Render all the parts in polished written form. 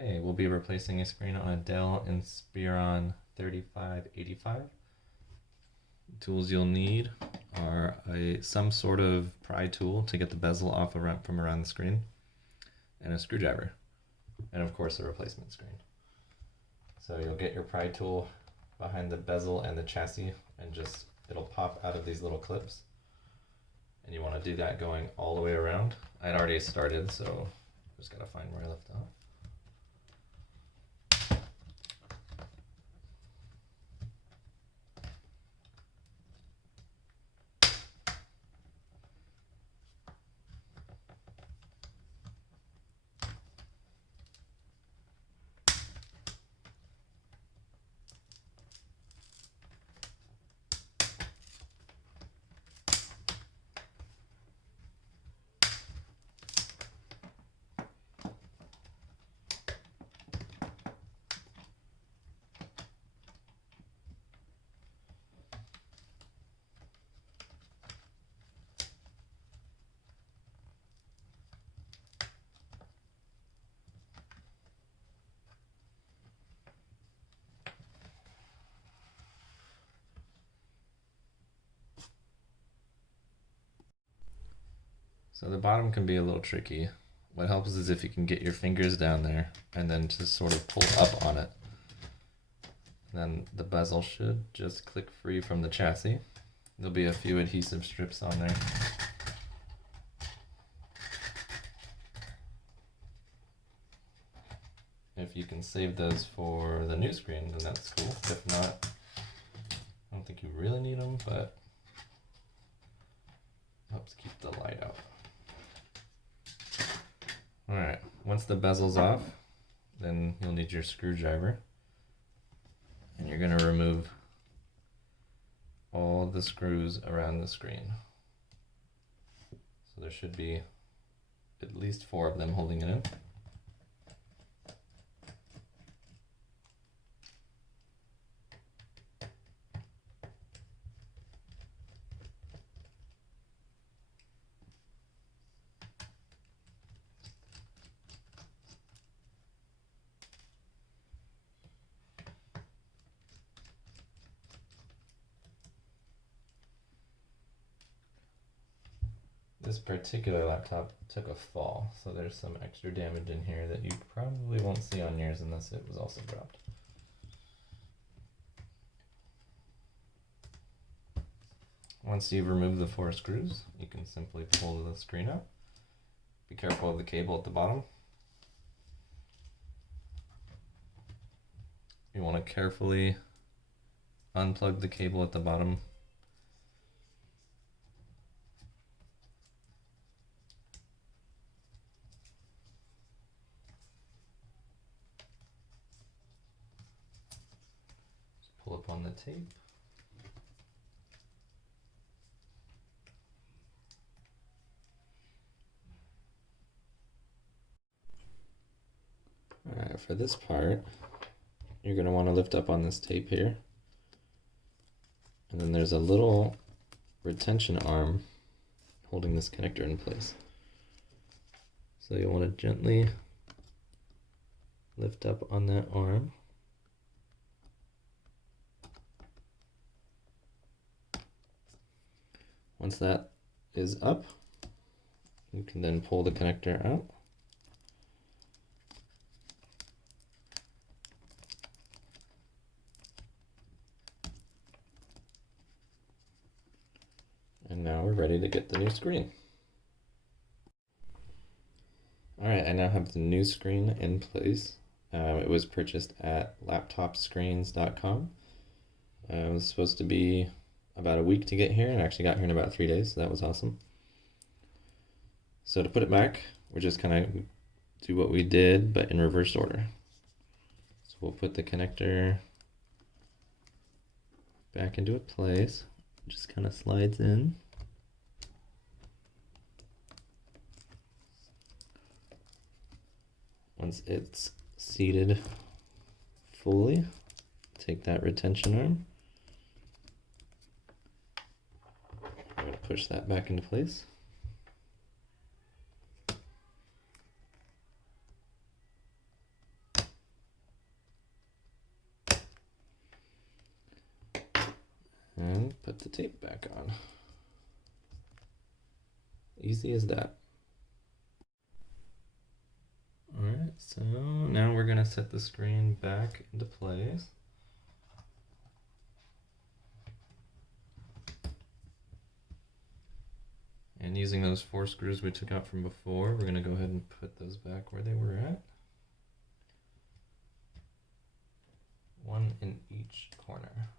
Okay, we'll be replacing a screen on a Dell Inspiron 3585. Tools you'll need are some sort of pry tool to get the bezel off from around the screen, and a screwdriver, and of course a replacement screen. So you'll get your pry tool behind the bezel and the chassis, and it'll pop out of these little clips. And you want to do that going all the way around. I'd already started, so just gotta find where I left off. So the bottom can be a little tricky. What helps is if you can get your fingers down there and then just sort of pull up on it. Then the bezel should just click free from the chassis. There'll be a few adhesive strips on there. If you can save those for the new screen, then that's cool. If not, I don't think you really need them, but helps keep the light out. Alright, once the bezel's off, then you'll need your screwdriver, and you're going to remove all the screws around the screen. So there should be at least 4 of them holding it in. This particular laptop took a fall, so there's some extra damage in here that you probably won't see on yours unless it was also dropped. Once you've removed the 4 screws, you can simply pull the screen out. Be careful of the cable at the bottom. You want to carefully unplug the cable at the bottom. Pull up on the tape. Alright, for this part, you're going to want to lift up on this tape here. And then there's a little retention arm holding this connector in place. So you'll want to gently lift up on that arm. Once that is up, you can then pull the connector out. And now we're ready to get the new screen. Alright, I now have the new screen in place. It was purchased at LaptopScreens.com. It was supposed to be about a week to get here, and actually got here in about 3 days, so that was awesome. So to put it back, we're just kind of do what we did, but in reverse order. So we'll put the connector back into its place. Just kind of slides in. Once it's seated fully, take that retention arm. I'm going to push that back into place. and put the tape back on. Easy as that. Alright, so now we're going to set the screen back into place. And using those 4 screws we took out from before, we're going to go ahead and put those back where they were at. One in each corner.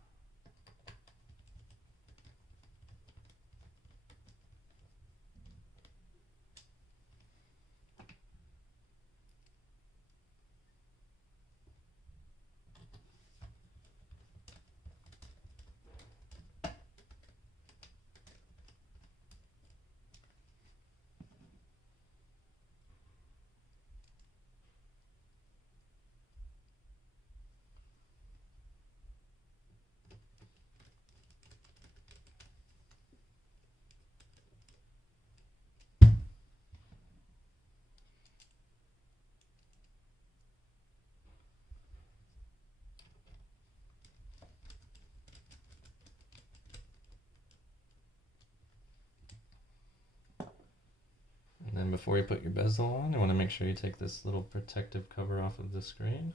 And then before you put your bezel on, you want to make sure you take this little protective cover off of the screen.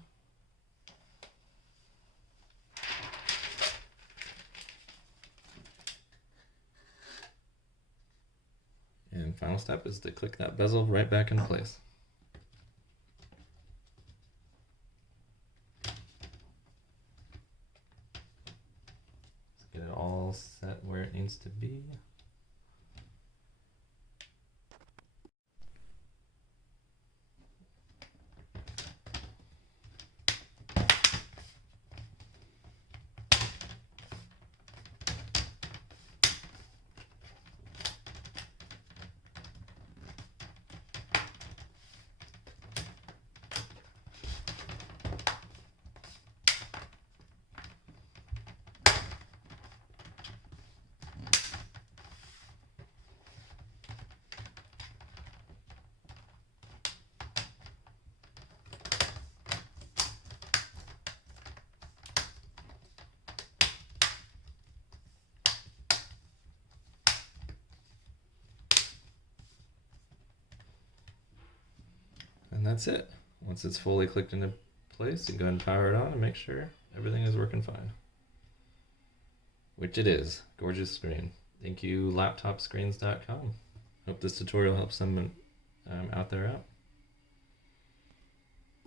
And final step is to click that bezel right back in place. Let's get it all set where it needs to be. And that's it. Once it's fully clicked into place, you can go ahead and power it on and make sure everything is working fine. Which it is. Gorgeous screen. Thank you, LaptopScreens.com. Hope this tutorial helps someone out there out.